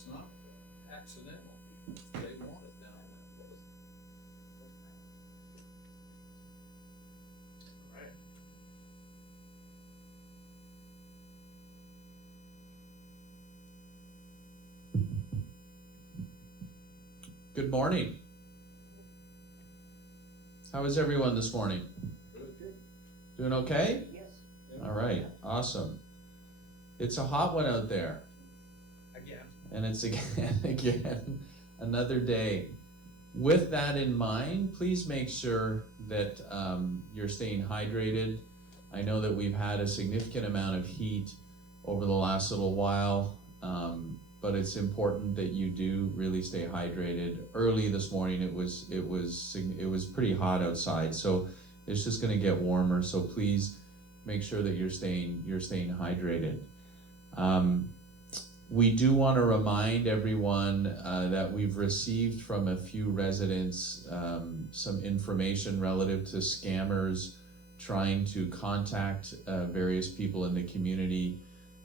It's not accidental. They want it now. Right. Good morning. How is everyone this morning? Good. Doing okay? Yes. All right, awesome. It's a hot one out there, Again. and it's again another day. With that in mind, please make sure that you're staying hydrated. I know that we've had a significant amount of heat over the last little while, but it's important that you do really stay hydrated. Early this morning, it was pretty hot outside, so it's just going to get warmer. So please make sure that you're staying hydrated. We do want to remind everyone that we've received from a few residents some information relative to scammers trying to contact various people in the community.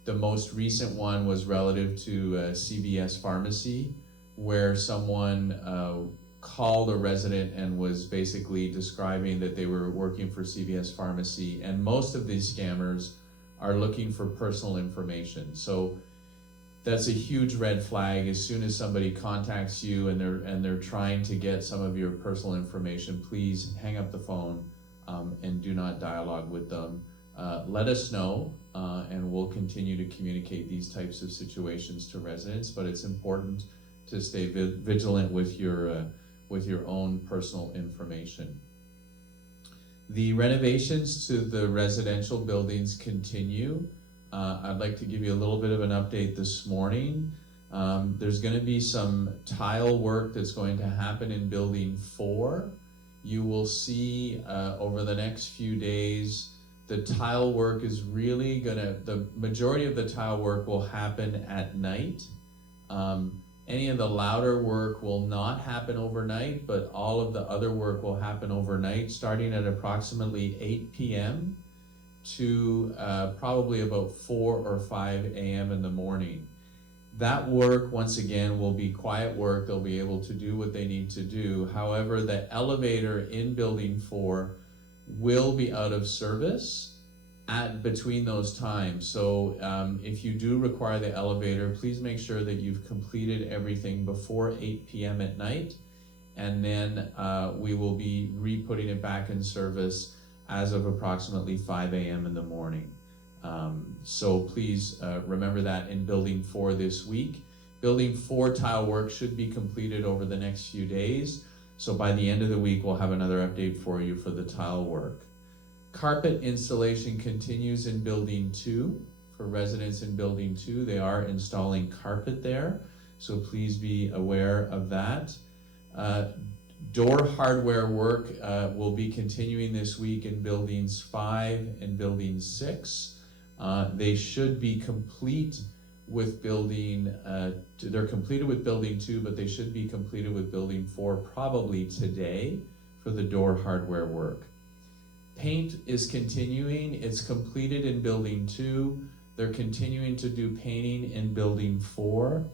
The most recent one was relative to CVS Pharmacy, where someone called a resident and was basically describing that they were working for CVS Pharmacy, and most of these scammers are looking for personal information. So that's a huge red flag. As soon as somebody contacts you and they're trying to get some of your personal information, please hang up the phone and do not dialogue with them. Let us know, and we'll continue to communicate these types of situations to residents. But it's important to stay vigilant with your own personal information. The renovations to the residential buildings continue. I'd like to give you a little bit of an update this morning. There's going to be some tile work that's going to happen in Building 4. You will see over the next few days, the tile work is really the majority of the tile work will happen at night. Any of the louder work will not happen overnight, but all of the other work will happen overnight, starting at approximately 8 p.m. to probably about 4 or 5 a.m. in the morning. That work, once again, will be quiet work. They'll be able to do what they need to do. However, the elevator in Building 4 will be out of service between those times. So if you do require the elevator, please make sure that you've completed everything before 8 p.m. at night, and then we will be re-putting it back in service as of approximately 5 a.m. in the morning. So please remember that in Building 4 this week. Building 4 tile work should be completed over the next few days. So by the end of the week, we'll have another update for you for the tile work. Carpet installation continues in Building 2. For residents in Building 2, they are installing carpet there. So please be aware of that. Door hardware work will be continuing this week in Buildings 5 and Building 6. They should be complete with they're completed with Building 2, but they should be completed with Building 4 probably today for the door hardware work. Paint is continuing. It's completed in Building 2. They're continuing to do painting in Building 4.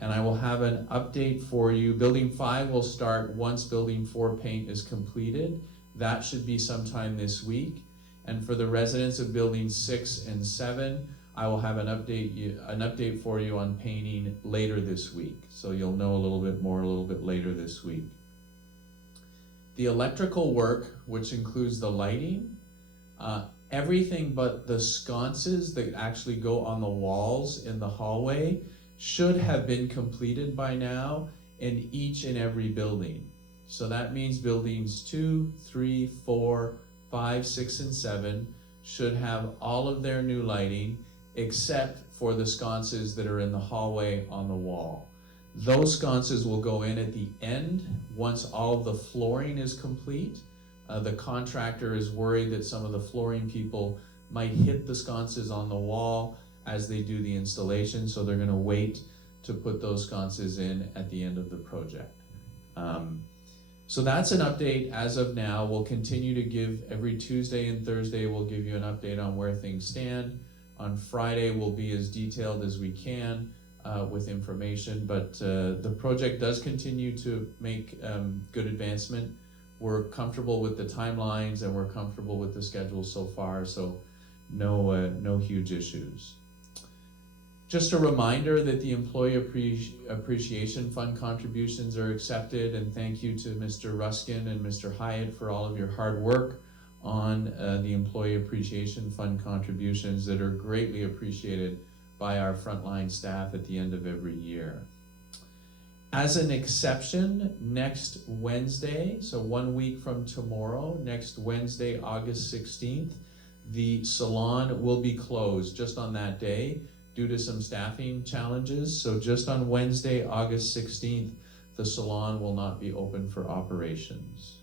And I will have an update for you. Building 5 will start once Building 4 paint is completed. That should be sometime this week. And for the residents of Buildings 6 and 7, I will have an update for you on painting later this week. So you'll know a little bit more a little bit later this week. The electrical work, which includes the lighting, everything but the sconces that actually go on the walls in the hallway should have been completed by now in each and every building. So that means Buildings 2, 3, 4, 5, 6, and 7 should have all of their new lighting except for the sconces that are in the hallway on the wall. Those sconces will go in at the end once all of the flooring is complete. The contractor is worried that some of the flooring people might hit the sconces on the wall as they do the installation, so they're going to wait to put those sconces in at the end of the project. So that's an update as of now. We'll continue to give every Tuesday and Thursday, we'll give you an update on where things stand. On Friday, we'll be as detailed as we can with information, but the project does continue to make good advancement. We're comfortable with the timelines and we're comfortable with the schedule so far, so no huge issues. Just a reminder that the Employee Appreciation Fund contributions are accepted, and thank you to Mr. Ruskin and Mr. Hyatt for all of your hard work on the Employee Appreciation Fund contributions that are greatly appreciated by our frontline staff at the end of every year. As an exception, next Wednesday, so 1 week from tomorrow, next Wednesday, August 16th, the salon will be closed just on that day due to some staffing challenges. So just on Wednesday, August 16th, the salon will not be open for operations.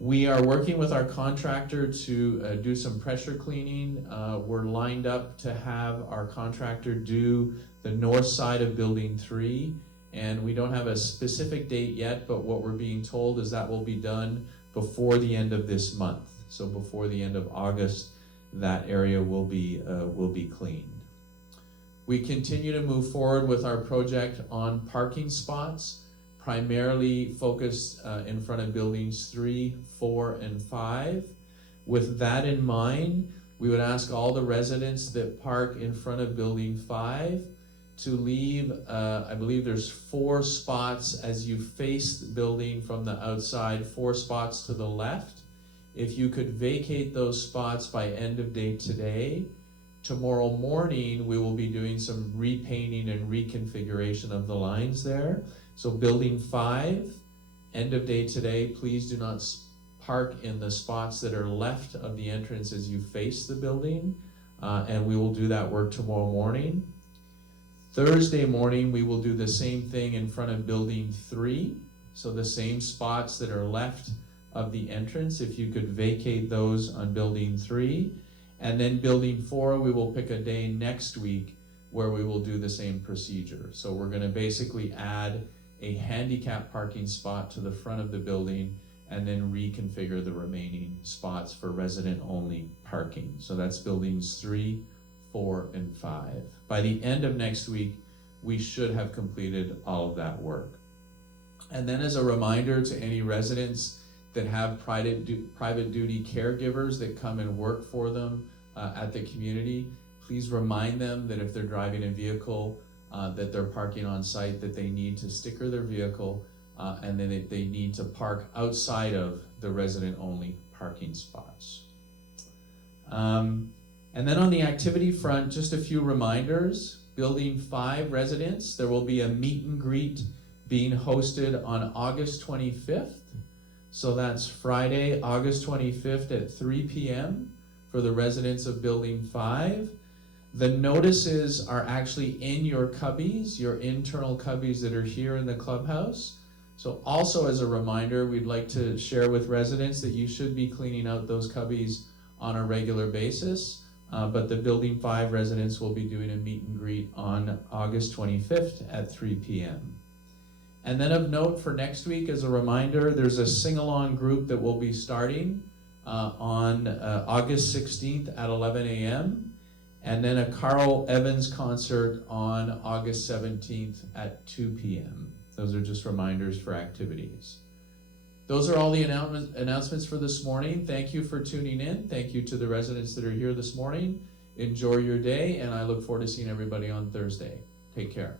We are working with our contractor to do some pressure cleaning. We're lined up to have our contractor do the north side of Building 3, and we don't have a specific date yet, but what we're being told is that will be done before the end of this month. So before the end of August, that area will be cleaned. We continue to move forward with our project on parking spots, primarily focused in front of buildings 3, 4, and 5. With that in mind, we would ask all the residents that park in front of building 5 to leave, I believe there's 4 spots as you face the building from the outside, 4 spots to the left. If you could vacate those spots by end of day today, tomorrow morning we will be doing some repainting and reconfiguration of the lines there. So building 5, end of day today, please do not park in the spots that are left of the entrance as you face the building, and we will do that work tomorrow morning. Thursday morning, we will do the same thing in front of building 3, so the same spots that are left of the entrance, if you could vacate those on building 3. And then building 4, we will pick a day next week where we will do the same procedure. So we're gonna basically add a handicap parking spot to the front of the building and then reconfigure the remaining spots for resident-only parking. So that's buildings 3, 4, and 5. By the end of next week, we should have completed all of that work. And then as a reminder to any residents that have private duty caregivers that come and work for them at the community, please remind them that if they're driving a vehicle that they're parking on site, that they need to sticker their vehicle and then they need to park outside of the resident-only parking spots. And then on the activity front, just a few reminders. Building 5 residents, there will be a meet and greet being hosted on August 25th. So that's Friday, August 25th at 3 p.m. for the residents of Building 5. The notices are actually in your cubbies, your internal cubbies that are here in the clubhouse. So also as a reminder, we'd like to share with residents that you should be cleaning out those cubbies on a regular basis. But the Building 5 residents will be doing a meet and greet on August 25th at 3 p.m. And then of note for next week, as a reminder, there's a sing-along group that will be starting on August 16th at 11 a.m. and then a Carl Evans concert on August 17th at 2 p.m. Those are just reminders for activities. Those are all the announcements for this morning. Thank you for tuning in. Thank you to the residents that are here this morning. Enjoy your day, and I look forward to seeing everybody on Thursday. Take care.